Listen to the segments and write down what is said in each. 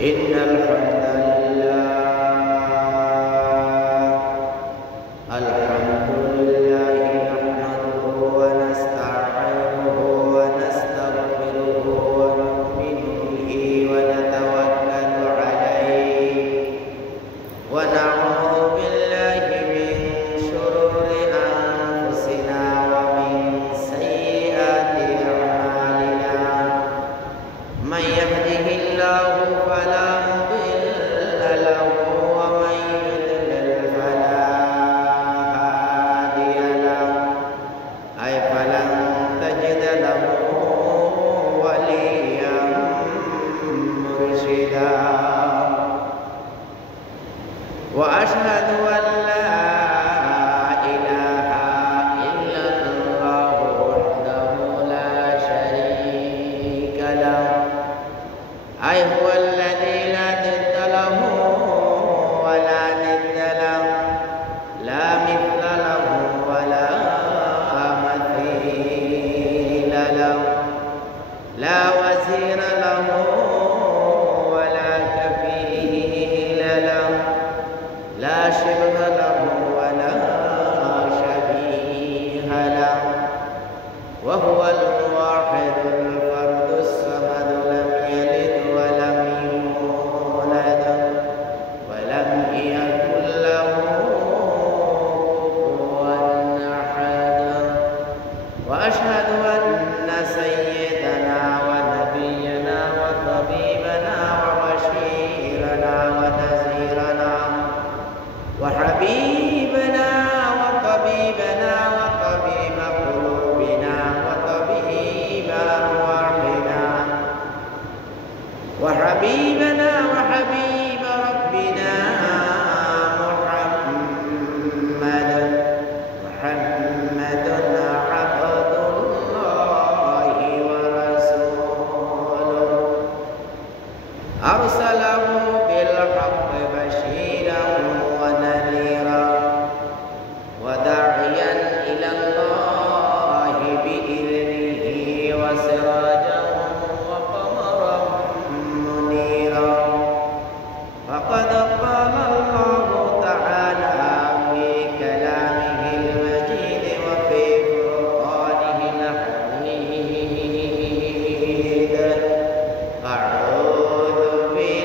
إن الحمد لله نحمده ونستعينه ونستغفره ونؤمن به ونتوكل عليه ونعوذ بالله من شرور أنفسنا ومن سيئات أعمالنا من يهده الله فلا مضل له ومن يضلل فلا هادي له أي فلن تجد له وليا مرشدا وأشهد أن لا إله إلا الله وحده لا شريك له أي هو الذي لا ند له ولا ند له لا مثل له ولا مثيل له لا وزير له ولا كفيل له لا شبه له ولا شبيه له وهو الواحد الفرد الصمد لم يلد ولم يولد ولم يكن له كفوا أحد وأشهد أن سيدنا ونبينا وطبيبنا وبشيرنا ونذيرنا وحبيبنا وطبيبنا وطبيب قلوبنا وطبيب أرواحنا وحبيبنا وحبيب ربنا محمد عبد الله ورسوله أرسله بالحق بشيرا ونذيرا وداعيا إلى الله بإذنه وسراجا وقمرا منيرا فقد قال الله تعالى في كلامه المجيد وفي فرقانه الحميد أعوذ بالله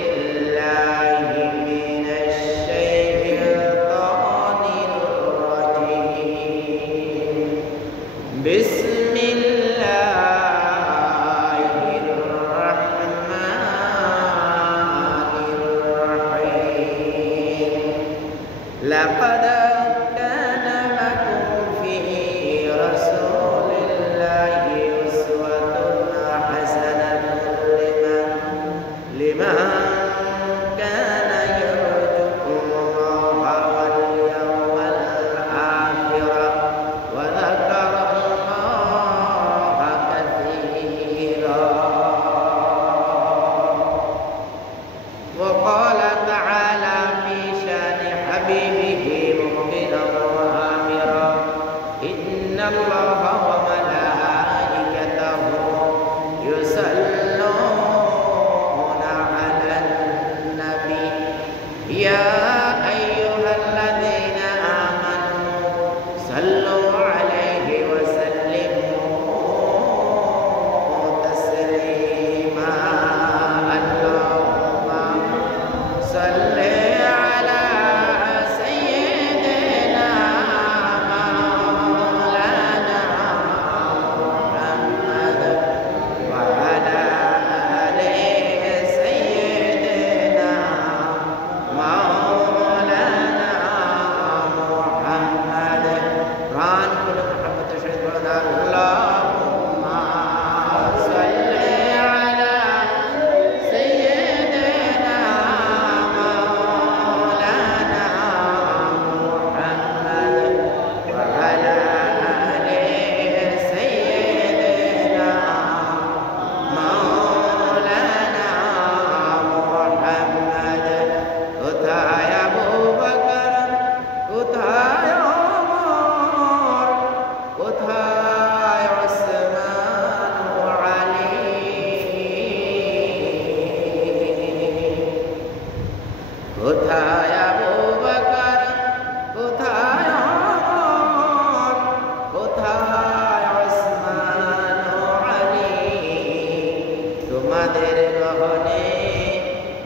আমাদের গহনে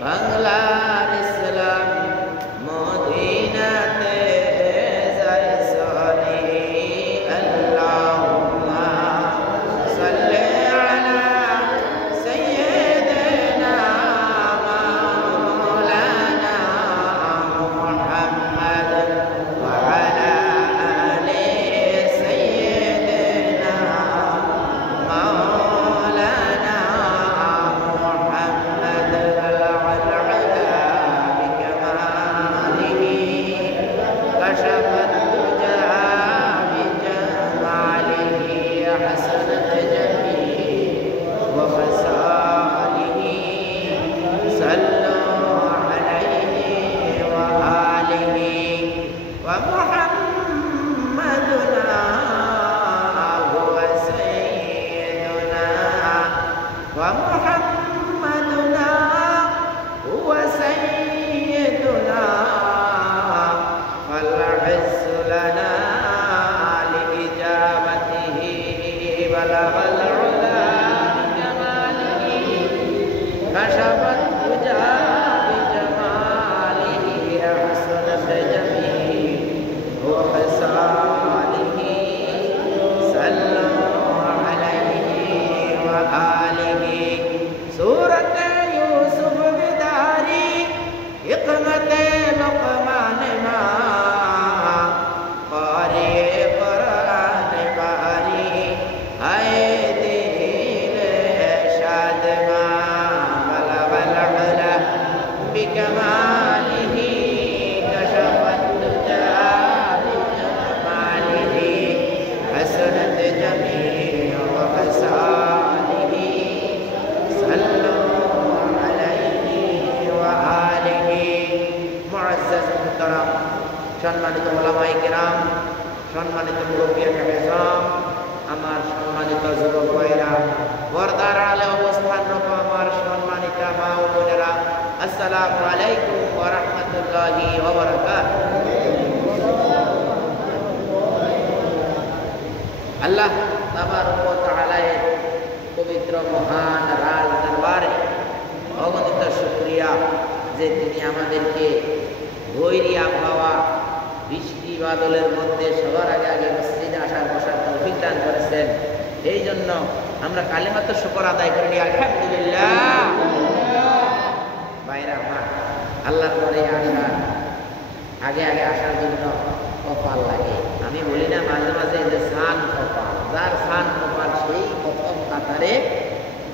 বাংলার ইসলাম মদিনাতে যায় সনে আল্লাহুম্মা সাল্লি আলা সাইয়্যিদিনা মাওলানা মুহাম্মদ ওয়া আলা আলি সাইয়্যিদিনা মাওলানা মুহাম্মদ ومحمدنا هو سيدنا فالعز لنا لإجابته بلغ العلا بجماله كشف الدجى بجماله حسنت جميله وخصاله صلوا عليه وآله سورة يوسف بداري حكمت لقمان ما قارئ قرآن باري هاي دل شاد ما بلغ العلا بكماله كشف الدجى بجماله حسنت جميع وخصاله صلوا عليه وآله معزز محترم সম্মানিত ওলামায়ে কেরাম, সম্মানিত মুরব্বিয়ান ইকরাম, আমার সম্মানিত যুবক ভাইরা, পর্দার আড়ালে অবস্থানরত আমার সম্মানিত মা ও বোনেরা, আসসালামু আলাইকুম ওয়া রাহমাতুল্লাহি ওয়া বারাকাতুহু। আল্লাহ তাবারক ওয়া তাআলার পবিত্র মহান রাজ দরবারে অগণিত শুকরিয়া যে তিনি আমাদেরকে বৈরী আবহাওয়া বৃষ্টি বাদলের মধ্যে সবার আগে আগে মসজিদে আসার বসার তৌফিক দান করেছেন। এই জন্য আমরা কালিমাতুশ শুকর আদায় করি আলহামদুলিল্লাহ। ভাইরা আমার, আল্লাহর পরে আসার আগে আগে আসার জন্য কপাল লাগে। আমি বলি না মাঝে মাঝে যে সান কপাল, যার সান কপাল সেই প্রথম কাতারে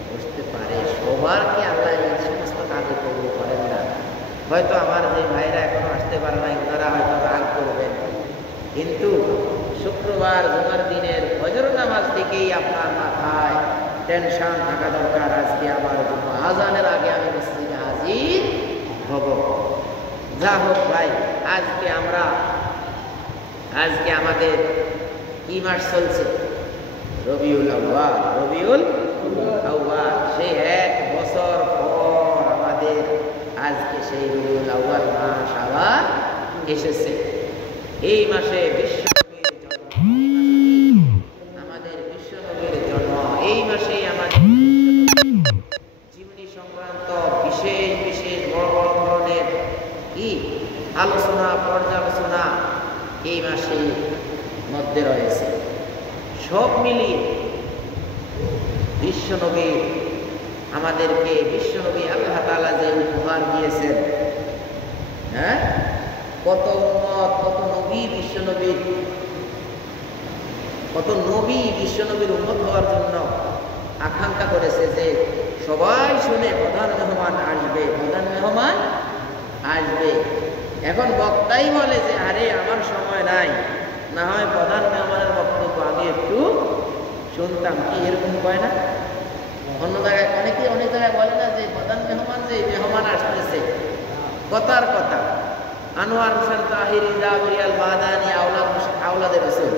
বসতে পারে। সবার কি আল্লাহ এই সমস্ত কাজে কবুল করেন না? হয়তো আমার যে ভাইরা এখনো আসতে পারে নাই ওনারা হয়তো রাগ করবেন, কিন্তু শুক্রবার জুমার দিনের ফজর নামাজ থেকেই আপনার মাথায় টেনশন থাকা দরকার। আজকে আবার জুমা আজানের আগে আমি মসজিদে হাজির হব। যা হোক ভাই, আজকে আমাদের কি মাস চলছে? রবিউল আউয়াল। রবিউল আউয়াল, সেই 1 বছর পর আমাদের আজকে সেই রবিউল আউয়াল মাস আবার এসেছে। এই মাসে বিশ্বনবীর জন্ম, আমাদের বিশ্বনবীর জন্ম। এই মাসেই আমাদের জীবনী সংক্রান্ত বিশেষ বিশেষ বড় বড় ধরনের কি আলোচনা পর্যালোচনা এই মাসের মধ্যে রয়েছে। সব মিলিয়ে বিশ্বনবী আমাদেরকে, বিশ্বনবী আল্লাহ তাআলা যে উপহার দিয়েছেন, হ্যাঁ, কত উম্মত, কত নবী বিশ্বনবীর উম্মত হওয়ার জন্য আকাঙ্ক্ষা করেছে যে সবাই শুনে প্রধান মেহমান আসবে। এখন বক্তাই বলে যে আরে আমার সময় নাই, না হয় প্রধান মেহমানের বক্তব্য আমি একটু শুনতাম। কি এরকম কয় না? অন্য জায়গায় অনেক জায়গায় বলে না যে প্রধান মেহমান, যে মেহমান আসতেছে, কথার কথা। আনোয়ার হোসেন তাহিরি জাবরি আল বাদানী আওলাদের রাসূল,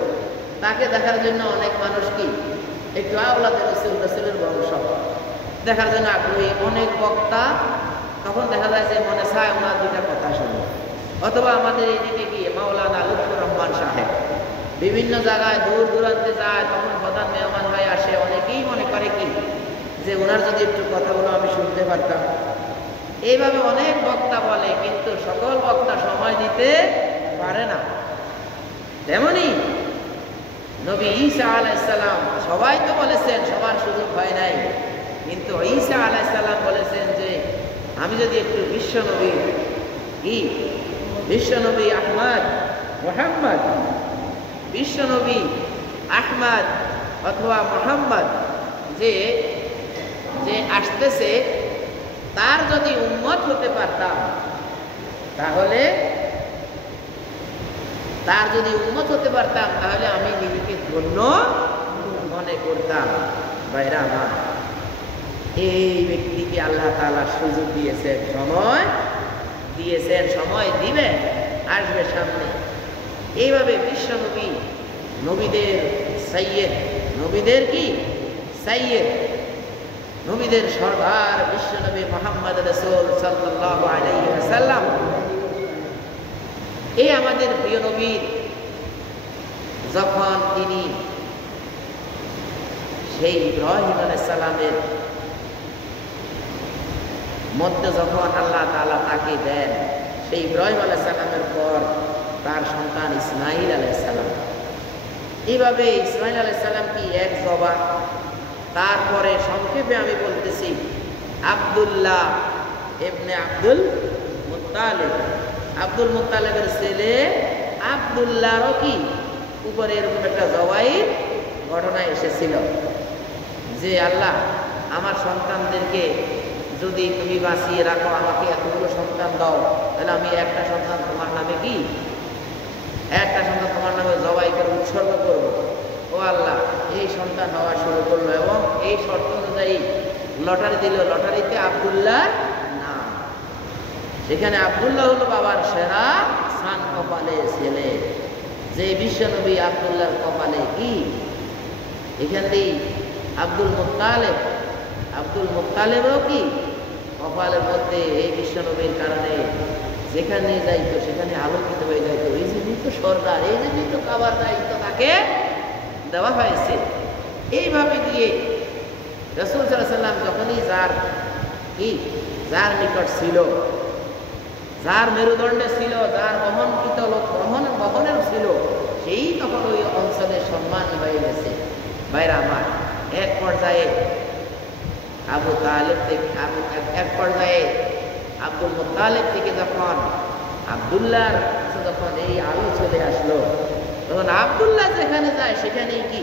তাকে দেখার জন্য অনেক মানুষ কি একটু আওলাদের রাসূলের বংশ দেখার জন্য আগ্রহী। অনেক বক্তা তখন দেখা যায় যে মনে চায় ওনার দুইটা কথা শুনে। অথবা আমাদের এইদিকে গিয়ে মাওলানা লুৎফুর রহমান সাহেব বিভিন্ন জায়গায় দূর দূরান্তে যায়, তখন প্রধান মেহমান হয়ে আসে। অনেকেই মনে করে কি যে ওনার যদি একটু কথাগুলো আমি এইভাবে অনেক বক্তা বলে, কিন্তু সকল বক্তা সময় দিতে পারে না। তেমনি নবী ঈসা আলাইহিস সালাম, সবাই তো বলেছেন সবার সুযোগ হয় নাই, কিন্তু ঈসা আলাইহিস সালাম বলেছেন যে আমি যদি একটু বিশ্বনবী আহমদ মুহাম্মদ, বিশ্বনবী আহমদ অথবা মুহাম্মদ যে যে আসতেছে তার যদি উম্মত হতে পারতাম, তাহলে আমি নিজেকে ধন্য মনে করতাম। ভাইরা আমার, এই ব্যক্তিকে আল্লাহ তাআলা সুযোগ দিয়েছেন, সময় দিবেন, আসবে সামনে। এইভাবে বিশ্বনবী, নবীদের সাইয়্যেদ, নবীদের কি সাইয়্যেদ, নবীদের সরদার বিশ্বনবী মুহাম্মদ রাসূল সাল্লাল্লাহু আলাইহি ওয়াসাল্লাম, এই আমাদের প্রিয় নবীর যখন তিনি সেই ইব্রাহিম আলাইহিস সালামের মধ্যে যখন আল্লাহ তাআলা তাকে দেন, সেই ইব্রাহিম আলাইহিস সালামের পর তার সন্তান ইসমাঈল আলাইহিস সালাম। এইভাবে ইসমাঈল আলাইহিস সালাম কি এক জবা। তারপরে সংক্ষেপে আমি বলতেছি, আব্দুল্লাহ ইবনে আব্দুল মুত্তালিবের ছেলে আব্দুল্লাহরও কি উপরে এরকম একটা জবাইর ঘটনা এসেছিল যে আল্লাহ আমার সন্তানদেরকে যদি তুমি বাঁচিয়ে রাখো, আমাকে এতগুলো সন্তান দাও, তাহলে আমি একটা সন্তান তোমার নামে জবাই করে উৎসর্গ করব। ও আল্লাহ, এই সন্তান হওয়া শুরু করলো এবং এই শর্ত অনুযায়ী লটারি দিল। লটারিতে আব্দুল্লাহ নাম, সেখানে আব্দুল্লাহ হলো বাবার সেরা সান কপালে ছেলে, যে বিশ্বনবী আব্দুল্লাহর কপালে কি এখানেই আব্দুল মুত্তালিবও কি কপালের মধ্যে এই বিশ্বনবীর কারণে যেখানে যাইতো সেখানে আলোকিত হয়ে যাইত। এই জন্যই তো সরদার, এই জন্যই তো কাবার দায়িত্ব তাকে দেওয়া হয়েছে। এইভাবে দিয়ে রাসূল সাল্লাল্লাহু আলাইহি ওয়াসাল্লাম যখনই যার নিকট ছিল, যার মেরুদণ্ডে ছিল, যার বহনের ছিল, সেই তখন ওই অঞ্চলের সম্মান হয়ে গেছে। ভাইরা আমার, এক পর্যায়ে আব্দুল মুত্তালিব থেকে যখন আব্দুল্লাহর যখন এই আলো চলে আসলো, তখন আব্দুল্লাহ যেখানে যায় সেখানেই কি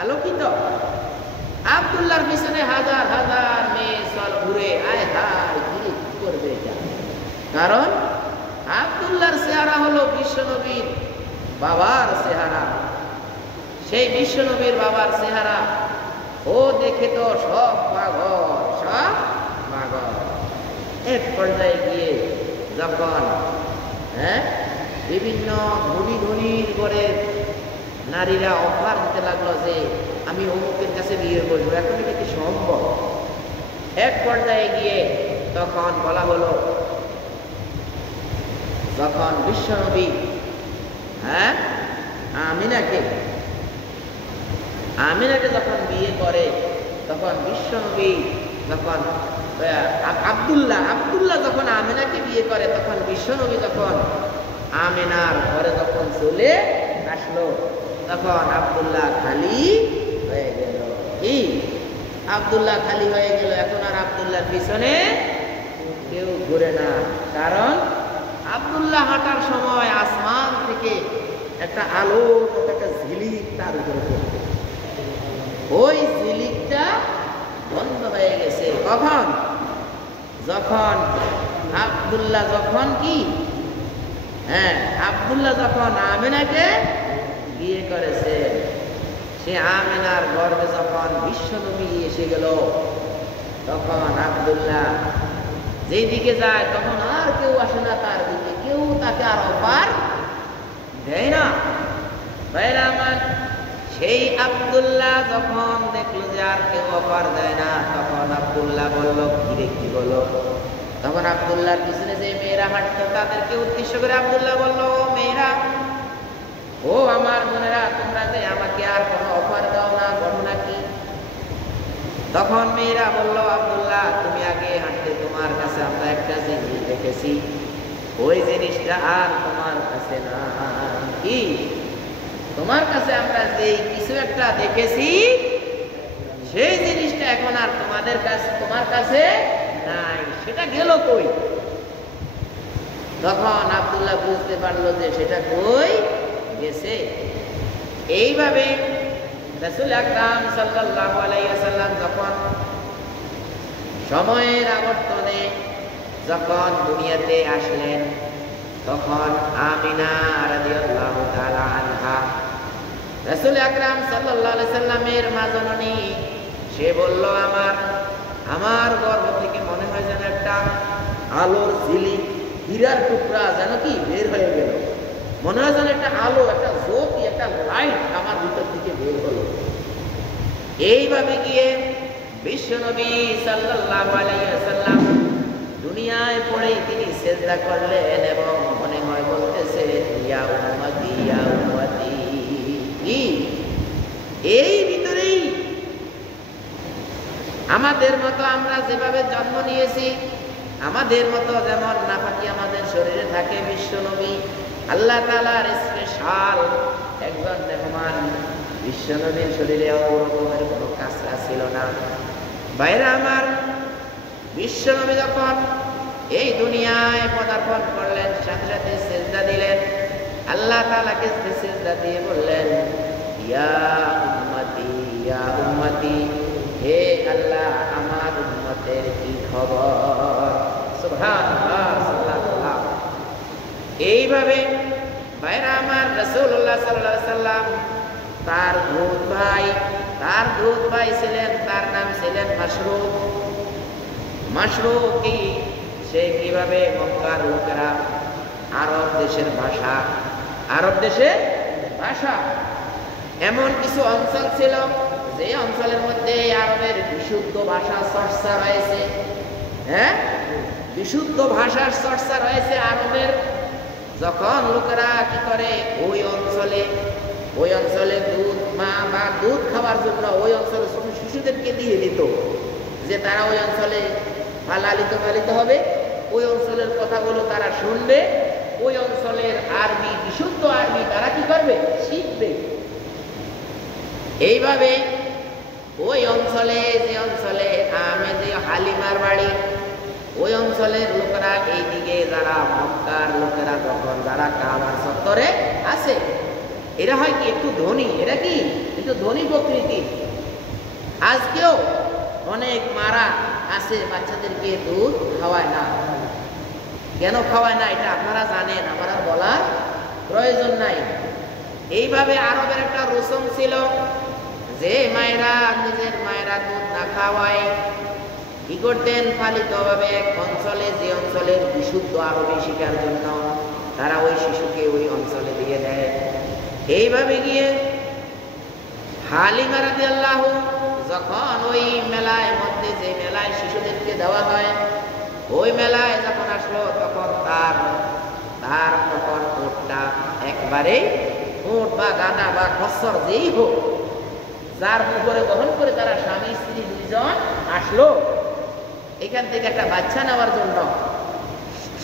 আলোকিত। আব্দুল্লাহর পিছনে হাজার হাজার মেয়ে সব ঘুরে, আয় হায় কি করবে এটা, কারণ আব্দুল্লাহর চেহারা হলো বিশ্বনবীর বাবার চেহারা। সেই বিশ্বনবীর বাবার চেহারা ও দেখে তো সব পাগল। এক পর্যায়ে গিয়ে যখন বিভিন্ন ধনীর ঘরে নারীরা অফার দিতে লাগলো যে আমি অমুকের কাছে বিয়ে করবো, এখন এটা কি সম্ভব? এক পর্যায়ে গিয়ে তখন বলা হলো, যখন বিশ্বনবী আমিনাকে যখন বিয়ে করে, তখন বিশ্বনবী যখন আব্দুল্লাহ যখন আমিনাকে বিয়ে করে, তখন বিশ্বনবী যখন আমিনার ঘরে যখন চলে আসলো, তখন আব্দুল্লাহ খালি হয়ে গেল। এখন আর আব্দুল্লাহর পিছনে কেউ ঘুরে না, কারণ আব্দুল্লাহ হাঁটার সময় আসমান থেকে একটা আলোর মতো একটা ঝিলিক তার উপরে পড়তো। ওই ঝিলিকটা বন্ধ হয়ে গেছে কখন? যখন আব্দুল্লাহ যখন আমিনাকে বিয়ে করেছে, সে আমিনার গর্ভে যখন বিশ্বনবী এসে গেল, তখন আব্দুল্লাহ যেই দিকে যায় তখন আর কেউ আসে না তার দিকে, কেউ তাকে আর অফার দেয় না। ভাইরা আমার, সেই আব্দুল্লাহ যখন দেখলো যে আর কেউ অফার দেয় না, তখন আব্দুল্লাহ বলল, কি বলো? তখন আব্দুল্লাহর পিছনে যে মেয়েরা হাঁটতো তাদেরকে উদ্দেশ্য করে আব্দুল্লাহ বলল, মেয়েরা, ও আমার বোনেরা, তোমরা যে আমাকে আর কোনো অফার দাও না, ঘটনা কি? তখন মেয়েরা বলল, আব্দুল্লাহ তুমি আগে তোমার কাছে আমরা একটা জিনিস দেখেছি, ওই জিনিসটা আর তোমার কাছে না। কি? তোমার কাছে আমরা যে কিছু একটা দেখেছি, সেই জিনিসটা এখন আর তোমার কাছে নাই, সেটা গেল কই? তখন আব্দুল্লাহ বুঝতে পারলো যে সেটা কই গেছে। এইভাবে রাসূল আকরাম সাল্লাল্লাহু আলাইহি ওয়াসাল্লাম যখন সময়ের আবর্তনে যখন দুনিয়াতে আসলেন, তখন আমিনা রাদিয়াল্লাহু তাআলা আনহা রাসূল আকরাম সাল্লাল্লাহু আলাইহি সাল্লামের মা জননী, সে বলল, আমার গর্ভ থেকে মনে হয় যেন একটা আলোর ঝিলিক, হীরার টুকরা যেন কি বের হয়ে গেল। মনে হয় যেন একটা আলো, একটা জ্যোতি, একটা লাইট আমার ভিতর থেকে বের হলো। এইভাবে গিয়ে বিশ্বনবী সাল্লাল্লাহু আলাইহি ওয়াসাল্লাম দুনিয়ায় পড়েই তিনি সিজদা করলেন এবং মনে হয় বলতেছে, ইয়া উম্মতি ইয়া উম্মতি। এই ভিতরেই আমাদের মতো আমরা যেভাবে জন্ম নিয়েছি, আমাদের মতো যেমন নাফাকি আমাদের শরীরে থাকে, বিশ্বনবী আল্লাহ তাআলার স্পেশাল একজন মেহমান। বিশ্বনবীর শরীরে ওরকমের কোনো কাঁচরা ছিল না। বাইরে আমার বিশ্বনবী যখন এই দুনিয়ায় পদার্পণ করলেন, সাথে সাথে সিজদা দিলেন, আল্লাহ তাআলাকে সিজদা দিয়ে বললেন, ইয়া উম্মতি ইয়া উম্মতি, হে আল্লাহ আমার উম্মতের কি খবর? সুবহানাল্লাহ, সুবহানাল্লাহ। এইভাবে বাইরে আমার রাসূলুল্লাহ সাল্লাল্লাহু আলাইহি সাল্লাম তার দুধ ভাই ছিলেন, তার নাম ছিলেন মাশরুক। মাশরুক কি, সে কিভাবে মক্কার লোকেরা আরব দেশের ভাষা এমন কিছু অঞ্চল ছিল যে অঞ্চলের মধ্যে আরবের বিশুদ্ধ ভাষা চর্চা রয়েছে। হ্যাঁ, বিশুদ্ধ ভাষার চর্চা রয়েছে আরবের। যখন লোকেরা কি করে, ওই অঞ্চলে দুধ বা দুধ খাওয়ার জন্য ওই অঞ্চলে ছোট শিশুদেরকে দিয়ে দিত, যে তারা ওই অঞ্চলে লালিত পালিত হবে, ওই অঞ্চলের কথাগুলো তারা শুনবে, ওই অঞ্চলের আরবি, বিশুদ্ধ আরবি তারা কি করবে, শিখবে। এইভাবে ওই অঞ্চলে, যে অঞ্চলে আহমেদে হালিমার বাড়ি, ওই অঞ্চলের লোকেরা, এইদিকে যারা মক্কার লোকেরা যখন যারা কাবার চত্বরে আছে, এরা হয় কি একটু ধনী, এরা কি একটু ধনী প্রকৃতি। আজকেও অনেক মারা আছে বাচ্চাদেরকে দুধ খাওয়ায় না। কেন খাওয়ায় না এটা আপনারা জানেন, আমার আর বলার প্রয়োজন নাই। এইভাবে আরবের একটা রসম ছিল যে নিজের মায়েরা দুধ না খাওয়ায় কি করতেন, পালিতভাবে এক অঞ্চলে, যে অঞ্চলের বিশুদ্ধ আরবি শিখার জন্য তারা ওই শিশুকে ওই অঞ্চলে দিয়ে দেয়। এইভাবে গিয়ে হালিমা রাদিয়াল্লাহু যখন ওই মেলায় মধ্যে, যে মেলায় শিশুদেরকে দেওয়া হয়, ওই মেলায় যখন আসলো, তখন তার তখন উটটা একবারে, উট বা গাধা বা খচ্চর যেই হোক, যার উপরে বহন করে তারা স্বামী স্ত্রী দুইজন আসলো এখান থেকে একটা বাচ্চা নেওয়ার জন্য।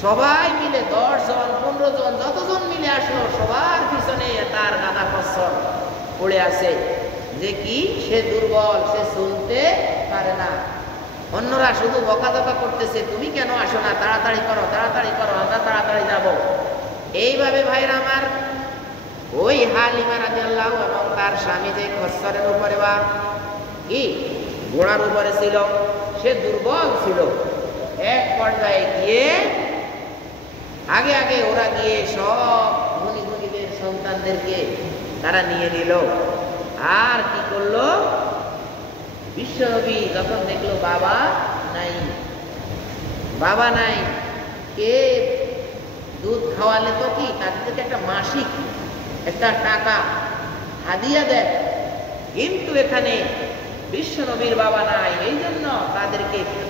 সবাই মিলে 10 জন 15 জন যতজন মিলে আসলো, সবার পিছনে তার গাধা খচ্চর পড়ে আছে, যে কি সে দুর্বল, সে চলতে পারে না। অন্যরা শুধু বকাঝকা করতেছে, তুমি কেন আসো না, তাড়াতাড়ি করো, আমরা তাড়াতাড়ি যাব। এইভাবে ভাইরা আমার, ওই হালিমা রাদিয়াল্লাহু এবং তার স্বামী যে খচ্চরের উপরে বা কি ঘোড়ার উপরে ছিল, সে দুর্বল ছিল। এক পর্যায়ে গিয়ে আগে ওরা গিয়ে সব ধনীদের সন্তানদেরকে তারা নিয়ে নিল। আর কি করলো, বিশ্বনবী যখন দেখলো বাবা নাই, কে দুধ খাওয়ালে তো কি তাদেরকে একটা মাসিক একটা টাকা হাদিয়া দেয়, কিন্তু এখানে বিশ্বনবীর বাবা নাই, এই জন্য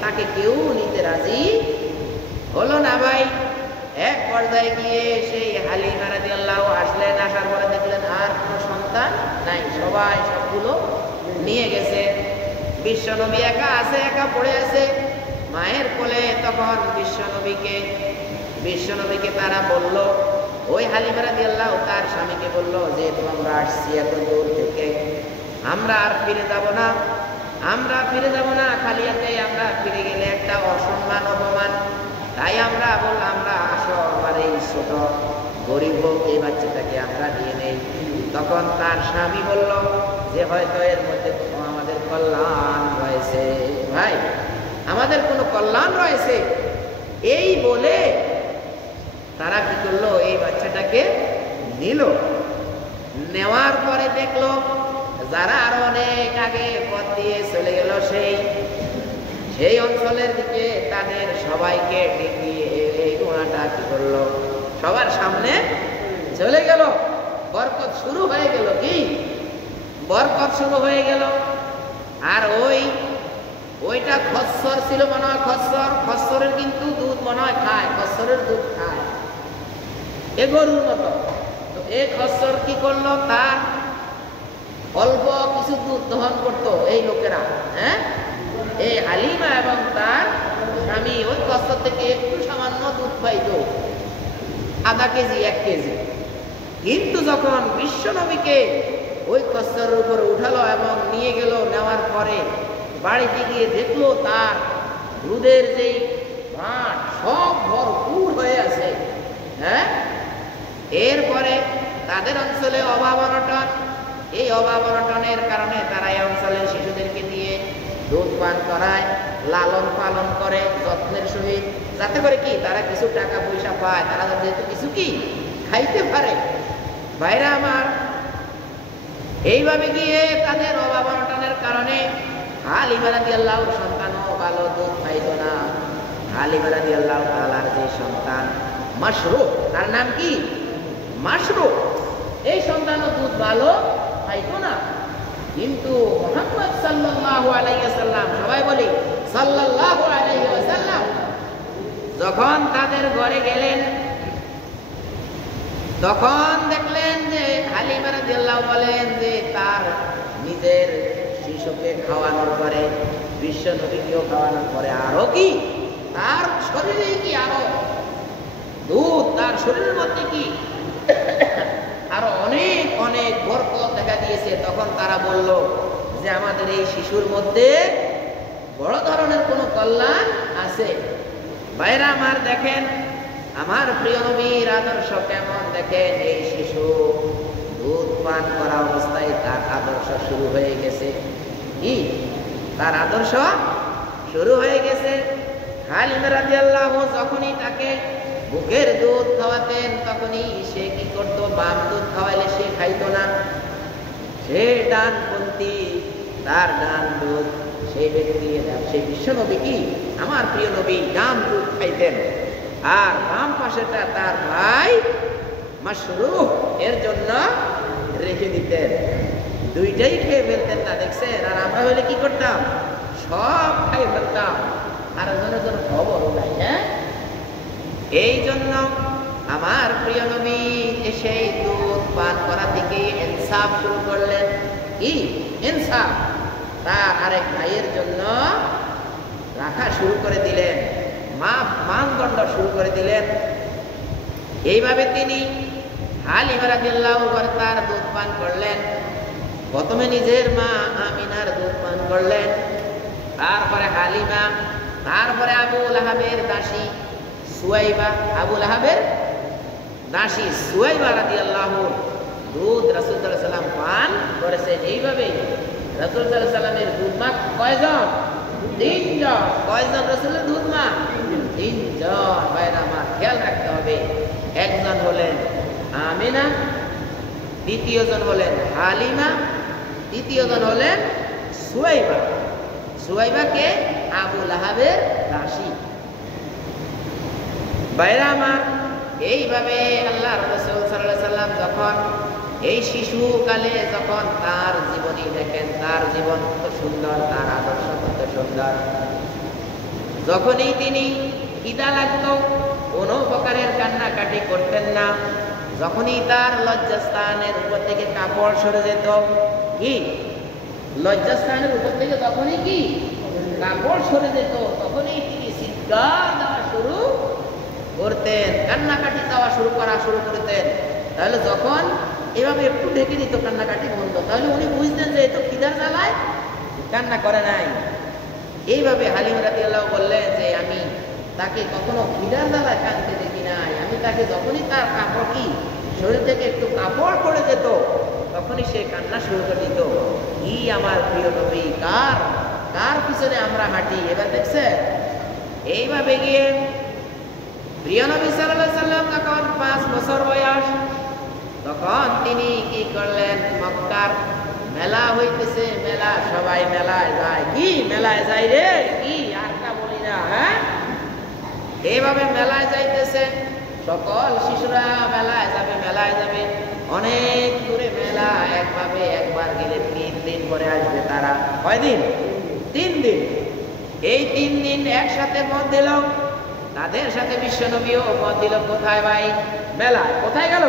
তাকে কেউ নিতে রাজি হলো না। ভাই, এক পর্যায়ে গিয়ে সেই হালিমা রাদিয়াল্লাহু আসলেন, আসার পরে দেখলেন আর কোনো সন্তান নাই, সবগুলো নিয়ে গেছে। বিশ্বনবী একা পড়ে আছে। মায়ের কোলে তখন বিশ্বনবীকে তারা বলল, ওই হালিমা রাদিয়াল্লাহু তার স্বামীকে বলল যে আমরা আসছি এত দূর থেকে, আমরা আর ফিরে যাব না, খালি হাতে আমরা ফিরে গেলে একটা অসম্মান অপমান, তাই আমরা বললাম আমরা আসো আমার এই ছোট গরিব হোক এই বাচ্চাটাকে আমরা নিয়ে নেই। তখন তার স্বামী বলল যে হয়তো এর মধ্যে আমাদের কল্যাণ রয়েছে, ভাই আমাদের কোনো কল্যাণ রয়েছে, এই বলে তারা কি করলো, এই বাচ্চাটাকে নিল। নেওয়ার পরে দেখলো যারা আরো অনেক আগে পথ দিয়ে চলে গেল সেই অঞ্চলের দিকে তাদের সবাইকে ডেকে এই ঘোড়াটা কি করলো, সবার সামনে চলে গেল। বরকত শুরু হয়ে গেল, আর ওইটা খচ্চর ছিল মনে হয়, খচ্চরের কিন্তু দুধ মনে হয় খায়, খচ্চরের দুধ খায় এ গরুর মতো। তো এই খচ্চর কি করলো, তার অল্প কিছু দুধ দহন করতো এই লোকেরা, হ্যাঁ, এই হালিমা এবং তার স্বামী ওই খচ্চর থেকে একটু সামান্য দুধ পাইতো, আধা কেজি 1 কেজি। কিন্তু যখন বিশ্বনবীকে ওই খচ্চরের উপরে উঠালো এবং নিয়ে গেল, নেওয়ার পরে বাড়িতে গিয়ে দেখলো তার দুধের যেই ভাঁট সব ভরপুর হয়ে আছে, হ্যাঁ। এরপরে তাদের অঞ্চলে অভাব অনটন, এই অভাব অনটনের কারণে তারা এই অঞ্চলের শিশুদেরকে দিয়ে দুধ পান করায়, লালন পালন করে যত্নের সহিত, যাতে করে কি তারা কিছু টাকা পয়সা পায়, তারা যেহেতু কিছু কি খাইতে পারে। ভাইরা আমার, এইভাবে গিয়ে তাদের অভাব অনটনের কারণে হালিমা রাদিয়াল্লাহুর সন্তানও ভালো দুধ পাইত না। হালিমা রাদিয়াল্লাহু তাআলার যে সন্তান মাশরুক, তার নাম কি মাশরুক, এই সন্তানও দুধ ভালো পাইত না। কিন্তু মুহাম্মদ সাল্লাল্লাহু আলাইহি ওয়াসাল্লাম, সবাই বলি সাল্লাল্লাহু আলাইহি ওয়াসাল্লাম, যখন তাদের ঘরে গেলেন তখন দেখলেন যে হালিমা রাদিয়াল্লাহু বলেন যে তার নিজের শিশুকে খাওয়ানোর পরে, বিশ্ব নবীকেও খাওয়ানোর পরে আরো কি তার শরীরে কি আরো দুধ, তার শরীরের মধ্যে কি আরো অনেক অনেক বরকত দেখা দিয়েছে। তখন তারা বলল যে আমাদের এই শিশুর মধ্যে বড় ধরনের কোনো কল্যাণ আছে। ভাইরা আমার, দেখেন আমার প্রিয় নবীর আদর্শ কেমন, দেখেন এই শিশু দুধ পান করা অবস্থায় তার আদর্শ শুরু হয়ে গেছে। কি তার আদর্শ শুরু হয়ে গেছে। হালিমা রাদিয়াল্লাহু যখনই তাকে বুকের দুধ খাওয়াতেন তখনই সে কি করতো, বাম দুধ খাওয়াইলে সে খাইতো না, সে ডানপন্থী, তার ডান দুধ সেই ব্যক্তি, সেই বিশ্ব নবী কি আমার প্রিয় নবী ডান দুধ খাইতেন, আর বাম পাশেটা তার ভাই মাশরুক এর জন্য রেখে দিতেন, দুইটাই খেয়ে ফেলতেন না, দেখছেন। আর আমরা হলে কি করতাম, সব খাই ফেলতাম, আর জনের জন্য খবর নাই। হ্যাঁ, এই জন্য আমার প্রিয় নবী সেই দুধ পান করা থেকে ইনসাফ শুরু করলেন। কি ইনসাফ, তার আরেক ভাইয়ের জন্য রাখা শুরু করে দিলেন, মানদণ্ড শুরু করে দিলেন। এইভাবে তিনি হালিমা রাদিয়াল্লাহু আনহা তার দুধ পান করলেন। প্রথমে নিজের মা আমিনার দুধ পান করলেন, তারপরে হালিমা, তারপরে আবু লাহাবের দাসী সুয়াইবা, আবু লাহাবের দাসী সুয়াইবা রাদিয়াল্লাহু দুধ রাসূল সাল্লাল্লাহু আলাইহি ওয়াসাল্লাম পান করেছেন। এইভাবে রাসূল সাল্লাল্লাহু আলাইহি ওয়াসাল্লামের দুধ মা কয়জন? 3 জন। কয়জন রাসূলের দুধ মা? 3 জন। ভাইরা আমার, খেয়াল রাখতে হবে, একজন হলেন আমিনা, দ্বিতীয় জন হলেন হালিমা, তৃতীয় জন হলেন সুয়াইবা। সুয়াইবাকে আবু লাহাবের দাসী। ভাইরা আমার, এইভাবে আল্লাহর রাসূল সাল্লাল্লাহু আলাইহি ওয়াসাল্লাম যখন এই শিশুকালে যখন তার জীবনী দেখেন, তার জীবন কত সুন্দর, তার আদর্শ কত সুন্দর। যখনই তিনি খিদা লাগতো কোনো প্রকারের কান্নাকাটি করতেন না, যখনই তার লজ্জাস্থানের উপর থেকে কাপড় সরে যেত, কি লজ্জাস্থানের উপর থেকে যখনই কি কাপড় সরে যেত, তখনই তিনি চিৎকার দেওয়া শুরু করতেন, কান্নাকাটি দেওয়া শুরু করতেন। তাহলে যখন এভাবে একটু ঢেকে দিত কান্নাকাটি বন্ধ, তাহলে উনি বুঝতেন যে এই তো খিদার জ্বালায় কান্না করে নাই। এইভাবে হালিমা রাদিয়াল্লাহু বললেন যে আমি তাকে কখনো খিদার জ্বালায় কাঁদতে দেখি নাই। আমি তাকে যখনই তার কাপড় কি শরীর থেকে একটু কাপড় পড়ে যেত তখনই সে কান্না শুরু করে দিত। কি আমার প্রিয় নবী, কার পিছনে আমরা হাঁটি। এবার দেখছেন এইভাবে গিয়ে প্রিয় নবী সাল্লাল্লাহু আলাইহি সাল্লাম যখন 5 বছর বয়স, তখন তিনি কি করলেন, মক্কার মেলা হইতেছে, মেলা, সবাই মেলায় যায়। কি মেলায় যায় রে, কি আরটা বলি না, হ্যাঁ, এইভাবে মেলায় যাইতেছে। সকল শিশুরা মেলায় যাবে, অনেক দূরে মেলা, একবার গেলে 3 দিন পরে আসবে তারা। কয়দিন? 3 দিন। এই 3 দিন একসাথে মত দিল, তাদের সাথে বিশ্বনবীও মত দিল। কোথায় ভাই? মেলায়। কোথায় গেল?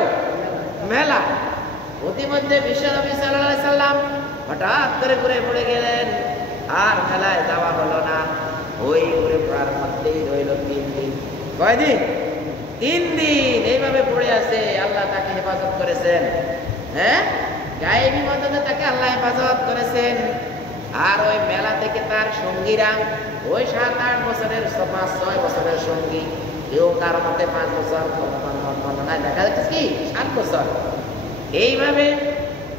মেলা। প্রতিমধ্যে বিশ্বনবী সাল্লাল্লাহু আলাইহি সাল্লাম হঠাৎ করে ঘুরে পড়ে গেলেন, আর মেলায় যাওয়া হলো না। ওই ঘুরে পড়ার মধ্যেই রইল 3 দিন। কয়দিন? 3 দিন এইভাবে পড়ে আছে। আল্লাহ তাকে হেফাজত করেছেন, হ্যাঁ, গায়েবী মদতে তাকে আল্লাহ হেফাজত করেছেন। আর ওই মেলা থেকে তার সঙ্গীরা ওই 7-8 বছরের, 5-6 বছরের সঙ্গী, কেউ কারো মতে 5 বছর, বর্ণনায় দেখা যাচ্ছে কি 7 বছর। এইভাবে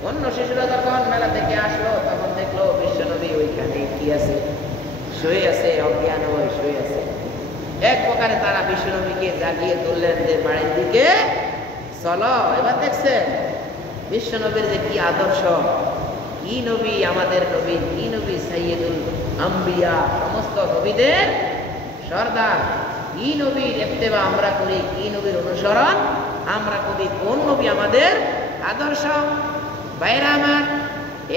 অন্য শিশুরা যখন মেলা থেকে আসলো তখন দেখলো বিশ্বনবী ওইখানে কি আছে, শুয়ে আছে, অজ্ঞান হয়ে শুয়ে আছে। এক প্রকারে তারা বিশ্বনবীকে জাগিয়ে তুললেন যে বাড়ির দিকে চলো। এবার দেখছেন বিশ্বনবীর যে কি আদর্শ, কি নবী, আমাদের নবী, কি নবী, সাইয়্যিদুল আম্বিয়া, সমস্ত নবীদের সর্দার, কি নবীর ইত্তেবা আমরা করি, কি নবীর অনুসরণ আমরা করি, কোন নবী আমাদের আদর্শ। বাইরে আমার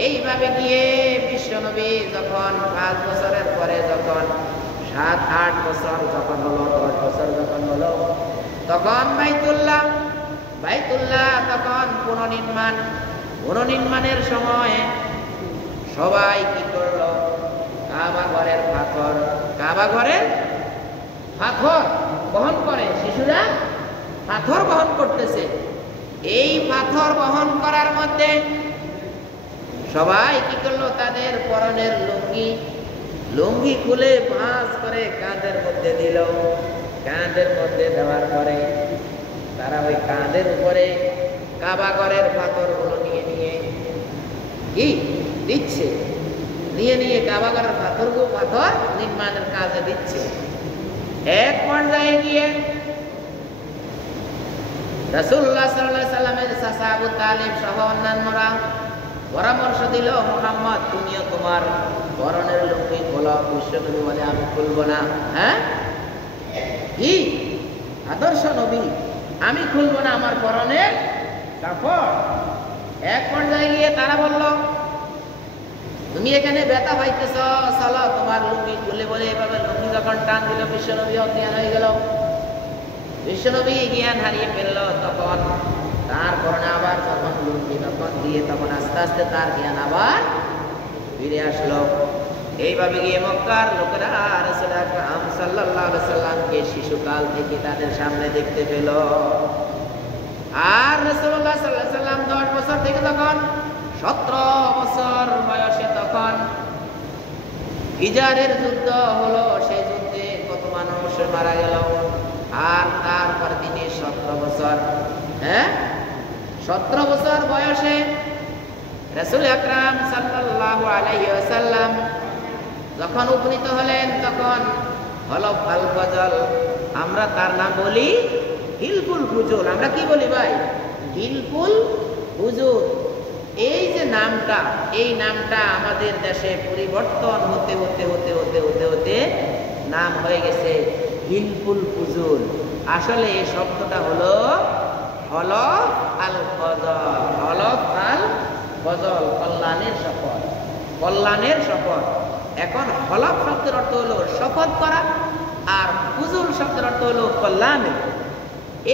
এইভাবে গিয়ে বিশ্বনবী যখন 5 বছরের পরে, যখন 7-8 বছর যখন হলো, 10 বছর যখন হলো, তখন বাইতুল্লাহ তখন পুনর্নির্মাণের সময় সবাই কি করলো, কাবা ঘরের পাথর বহন করে, শিশুরা পাথর বহন করতেছে। এই পাথর বহন করার মধ্যে সবাই কি করলো, তাদের পরনের লুঙ্গি খুলে ভাঁজ করে কাঁধের মধ্যে দিল। কাঁধের মধ্যে দেওয়ার পরে তারা ওই কাঁধের উপরে কাবা ঘরের পাথরগুলো নিয়ে কি দিচ্ছে, নিয়ে কাবা ঘরের পাথর নির্মাণের কাজে দিচ্ছে। এক পর্যায়ে গিয়ে রাসূলুল্লাহ সাল্লাল্লাহু আলাইহি সাল্লামের চাচা আবু তালিব সহ অন্যান্যরা পরামর্শ দিল, মুহাম্মদ তুমিও তোমার পরনের লুঙ্গি খোলো। বিশ্বনবী বলে আমি খুলবো না। হ্যাঁ, কি আদর্শ নবী, আমি খুলবো না আমার পরনের কাপড়। এক পর্যায়ে গিয়ে তারা বলল, তুমি এখানে ব্যথা পাইতেছ, চলো তোমার লুঙ্গি খুলে। বলে এভাবে লুঙ্গি যখন টান দিল, বিশ্বনবী অজ্ঞান হয়ে গেল। বিশ্বনবী জ্ঞান হারিয়ে ফেলল। তখন তার পরনে আবার যখন লুঙ্গি তখন দিয়ে, তখন আস্তে আস্তে তার জ্ঞান আবার ফিরে আসলো। এইভাবে গিয়ে মক্কার লোকেরা রাসূল আকরাম সাল্লাল্লাহু আলাইহি সাল্লামকে শিশুকাল থেকে তাদের সামনে দেখতে পেল। আর রাসূলুল্লাহ সাল্লাল্লাহু আলাইহি সাল্লাম 10 বছর থেকে যখন 17 বছর বয়সে তখন হিজারের যুদ্ধ হলো। সেই যুদ্ধে কত মানুষ মারা গেল। আর তারপর তিনি 17 বছর, 17 বছর বয়সে রাসূল আকরাম সাল্লাল্লাহু আলাইহি ওয়াসাল্লাম যখন উপনীত হলেন, তখন হলফ আল ফজল, আমরা তার নাম বলি হিলফুল ফুজুল। আমরা কি বলি ভাই? হিলফুল ফুজুল। এই যে নামটা, এই নামটা আমাদের দেশে পরিবর্তন হতে হতে হতে হতে হতে হতে নাম হয়ে গেছে হিলফুল ফুজুল। আসলে এই শব্দটা হলো হলফ আল ফজল। হলফ আল ফজল, কল্যাণের শপথ, কল্যাণের শপথ। এখন হলফ শব্দের অর্থ হলো শপথ করা, আর ফুজুল শব্দের অর্থ হলো কল্যাণের।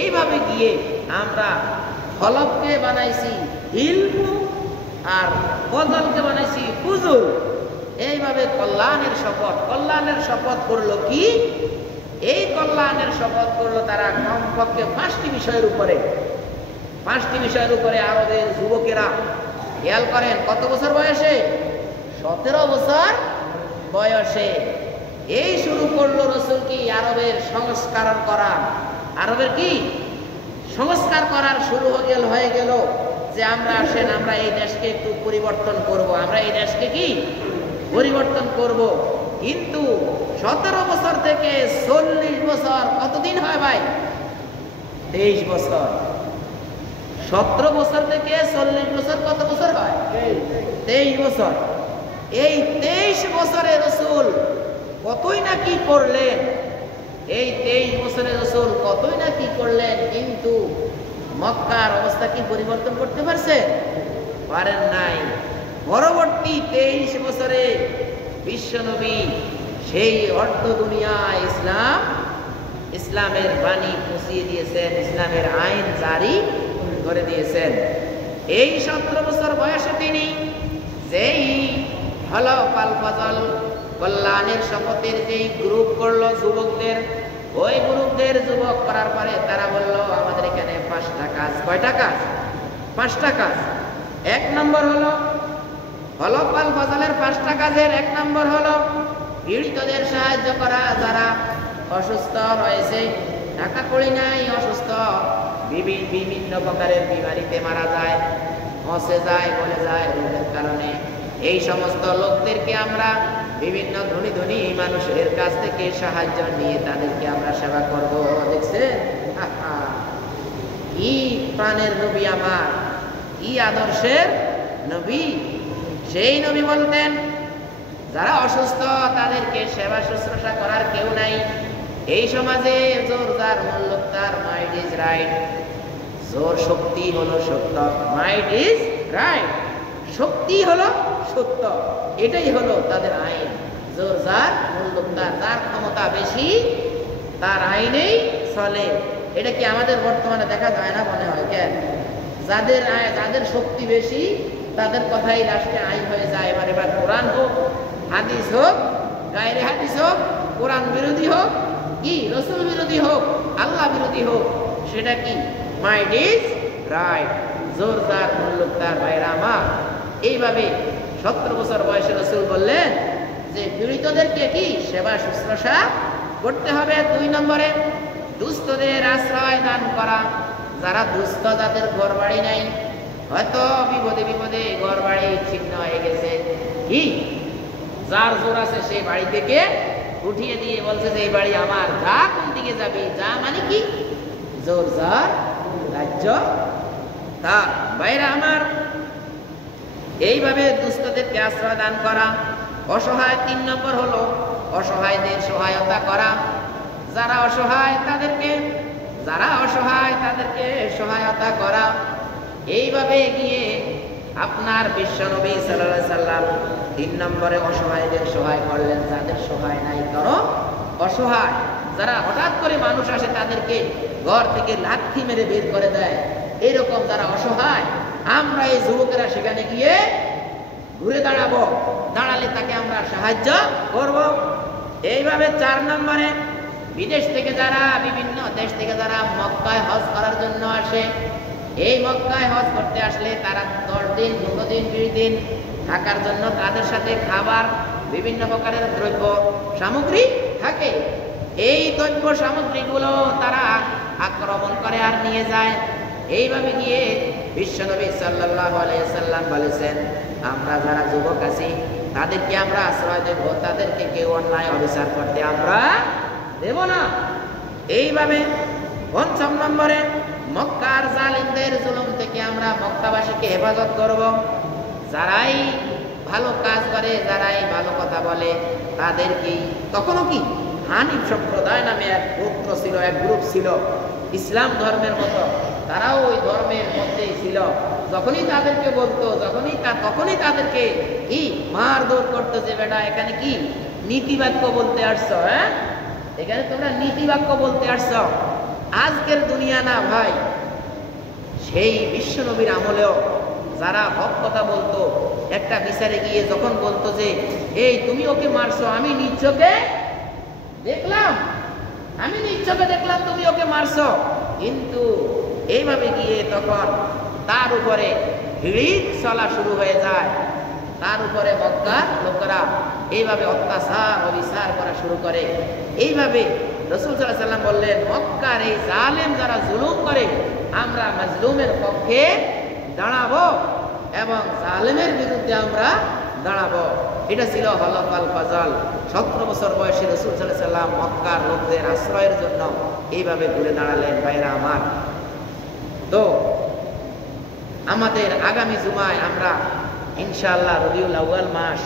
এইভাবে গিয়ে আমরা হলফকে বানাইছি হিলফু, আর ফজলকে বানাইছি ফুজুল। এইভাবে কল্যাণের শপথ, কল্যাণের শপথ করলো কি এই কল্যাণের শপথ করলো তারা কমপক্ষে 5টি বিষয়ের উপরে। 5টি বিষয়ের উপরে আরবের যুবকেরা, খেয়াল করেন কত বছর বয়সে, 17 বছর বয়সে এই শুরু করলো রসুল কি আরবের সংস্কার করা। আরবের কি সংস্কার করার শুরু হয়ে গেল যে আমরা আসেন আমরা এই দেশকে একটু পরিবর্তন করব, আমরা এই দেশকে কি পরিবর্তন করব। কিন্তু 17 বছর থেকে 40 বছর কতদিন হয় ভাই? 23 বছর। 17 বছর থেকে 40 বছর কত বছর হয়? 23 বছর। এই 23 বছরে রসুল কতই না কি করলেন, এই 23 বছরে রসুল কতই না কি করলেন, কিন্তু মক্কার অবস্থা কি পরিবর্তন করতে পারছে? পারেন নাই। পরবর্তী 23 বছরে বিশ্বনবী সেই অর্ধ দুনিয়ায় ইসলামের বাণী পৌঁছিয়ে দিয়েছেন, ইসলামের আইন জারি করে দিয়েছেন। এই 17 বছর বয়সে তিনি যেই হলো পাল ফজল কল্যাণের শপথের যেই গ্রুপ করলো যুবকদের, ওই গ্রুপদের যুবক করার পরে তারা বলল আমাদের এখানে 5টা কাজ। কয়টা কাজ? 5টা কাজ। 1 নম্বর হলো পাল ফজলের 5টা কাজের 1 নম্বর হলো পীড়িতদের সাহায্য করা, যারা অসুস্থ হয়েছে, টাকা কড়ি নাই, অসুস্থ, বিভিন্ন প্রকারের বিমারিতে মারা যায়, মসে যায়, বলে যায় রোগের কারণে, এই সমস্ত লোকদেরকে আমরা বিভিন্ন ধনী ধনী মানুষের কাছ থেকে সাহায্য নিয়ে তাদেরকে আমরা সেবা করব। দেখছেন কি প্রাণের নবী আমার, কি আদর্শের নবী। সেই নবী বলতেন যারা অসুস্থ তাদেরকে সেবা শুশ্রূষা করার কেউ নাই। এই সমাজে জোর যার মূল্য তার, মাইট ইজ রাইট, জোর শক্তি হলো সত্য, মাইট ইজ রাইট, শক্তি হলো সত্য, এটাই হলো তাদের আইন। জোর যার মূল্য তার, যার ক্ষমতা বেশি তার আইনেই চলে। এটা কি আমাদের বর্তমানে দেখা যায় না মনে হয়? কেন? যাদের শক্তি বেশি তাদের কথাই লাস্টে আইন হয়ে যায়। এবার কোরআন হোক, হাদিস হোক, গায়রে হাদিস হোক, কোরআন বিরোধী হোক, কি রসুল বিরোধী হোক, আল্লাহ বিরোধী হোক, সেটা কি মাইট ইজ রাইট, জোর যার মূল্য তার। ভাইরা আমার, এইভাবে 17 বছর বয়সে রসুল বললেন যে পীড়িতদেরকে কি সেবা শুশ্রূষা করতে হবে। 2 নম্বরে দুস্থদের আশ্রয় দান করা, যারা দুস্থ, যাদের ঘর বাড়ি নাই, হয়তো বিপদে বিপদে ঘর বাড়ি ছিন্ন হয়ে গেছে, কি যার জোর আছে সেই বাড়ি থেকে উঠিয়ে দিয়ে বলছে যে এই বাড়ি আমার, যা কোন দিকে যাবি, যা মানে কি জোর যার রাজ্য তার। ভাইরা আমার, এইভাবে দুস্থদেরকে আশ্রয় দান করা। অসহায় 3 নম্বর হলো অসহায়দের সহায়তা করা, যারা অসহায় তাদেরকে সহায়তা করা। এইভাবে গিয়ে আপনার বিশ্বনবী সাল্লাল্লাহু আলাইহি সাল্লাম 3 নম্বরে অসহায়দের সহায় করলেন। যাদের সহায় নাই, কারো অসহায়, যারা হঠাৎ করে মানুষ আসে তাদেরকে ঘর থেকে লাথি মেরে বের করে দেয়, এরকম যারা অসহায়, আমরা এই যুবকেরা সেখানে গিয়ে ঘুরে দাঁড়াবো, দাঁড়ালে তাকে আমরা সাহায্য করব। এইভাবে 4 নম্বরে বিদেশ থেকে যারা, বিভিন্ন দেশ থেকে যারা মক্কায় হজ করার জন্য আসে, এই মক্কায় হজ করতে আসলে তারা 10 দিন, 15 দিন, 20 দিন থাকার জন্য তাদের সাথে খাবার, বিভিন্ন প্রকারের দ্রব্য সামগ্রী থাকে। এই দ্রব্য সামগ্রীগুলো তারা আক্রমণ করে আর নিয়ে যায়। এইভাবে গিয়ে বিশ্বনবী সাল্লাল্লাহু আলাইহি সাল্লাম বলেছেন, আমরা যারা যুবক আছি তাদেরকে আমরা আশ্রয় দেব, তাদেরকে কেউ অন্যায় অবিচার করতে আমরা দেব না। এইভাবে 5 নম্বরে মক্কার জালিমদের জুলুম থেকে আমরা মক্কাবাসীকে হেফাজত করব। যারাই ভালো কাজ করে, যারাই ভালো কথা বলে, তাদেরকে তখনও কি হানিফ সম্প্রদায় নামে এক গোত্র ছিল, এক গ্রুপ ছিল, ইসলাম ধর্মের মতো, তারাও ওই ধর্মের মধ্যেই ছিল। যখনই তাদেরকে বলতো, তখনই তাদেরকে কি মারধর করতো, যে বেটা এখানে কি নীতিবাক্য বলতে আসছো, হ্যাঁ এখানে তোমরা নীতিবাক্য বলতে আসছো। আজকের দুনিয়া না ভাই, সেই বিশ্বনবীর আমলেও যারা হক কথা বলতো, একটা বিচারে গিয়ে যখন বলতো যে এই তুমি ওকে মারছো, আমি নিজ চোখে দেখলাম, চোখে দেখলাম তুমি ওকে মারছো, কিন্তু এইভাবে গিয়ে তখন তার উপরে হিড়িক চলা শুরু হয়ে যায়, তার উপরে মক্কার লোকেরা এইভাবে অত্যাচার অবিচার করা শুরু করে। এইভাবে রাসূল সাল্লাল্লাহু আলাইহি ওয়াসাল্লাম বললেন, মক্কার এই জালেম যারা জুলুম করে, আমরা মাজলুমের পক্ষে দাঁড়াবো এবং জালেমের বিরুদ্ধে আমরা দাঁড়াবো। এটা ছিল হলফ আল ফাজল। 17 বছর বয়সী রাসূল সাল্লাল্লাহু আলাইহি ওয়াসাল্লাম মক্কার লোকদের আশ্রয়ের জন্য এইভাবে ঘুরে দাঁড়ালেন। ভাইরা আমার, তো আমাদের আগামী জুমায় আমরা ইনশাআল্লাহ রবিউল আউয়াল মাস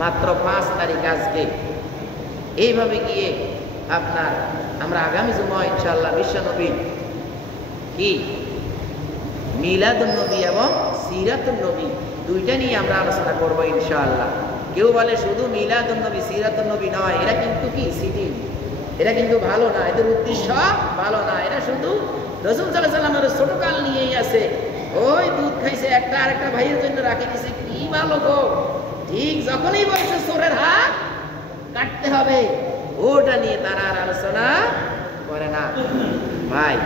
মাত্র 5 তারিখ আজকে, এইভাবে গিয়ে আমরা আগামী জুমায় ইনশাআল্লাহ বিশ্বনবী কি মিলাদুন নবী এবং সিরাতুন নবী দুইটা নিয়ে আমরা আলোচনা করব ইনশাআল্লাহ। কেউ বলে শুধু মিলাদুন নবী সিরাতুন নবী নয়, এরা কিন্তু কি সিটি, এরা কিন্তু ভালো না, এদের উদ্দেশ্য ভালো না, এরা শুধু রাসূল সাল্লাল্লাহু আলাইহি ওয়াসাল্লামের ছোটকাল নিয়েই আছে। ওই দুধ খাইছে একটা, আরেকটা ভাইয়ের জন্য রাখে দিছে, কি ভালো গো, ঠিক যখনই বলছে চোরের হাত কাটতে হবে, ওটা নিয়ে তারা আর আলোচনা করে না। ভাই,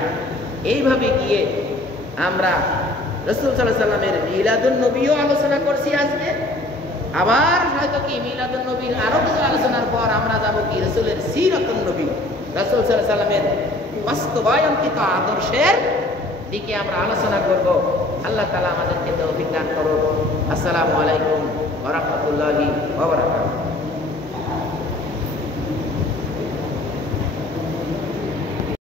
এইভাবে গিয়ে আমরা রাসূল সাল্লাল্লাহু আলাইহি ওয়াসাল্লামের মিলাদুন নবীও আলোচনা করছি আজকে, আবার হয়তো কি মিলাদুন নবীর আরো কিছু আলোচনার পর আমরা যাব কি রাসূলের সিরাতুন নবী, রাসূল সাল্লাল্লাহু আলাইহি ওয়াসাল্লামের বাস্তবায়নকৃত আদর্শের দিকে আমরা আলোচনা করব। আল্লাহ তাআলা আমাদেরকে তৌফিক দান করুন। আসসালামু আলাইকুম ওয়া রাহমাতুল্লাহি ওয়া বারাকাতুহু।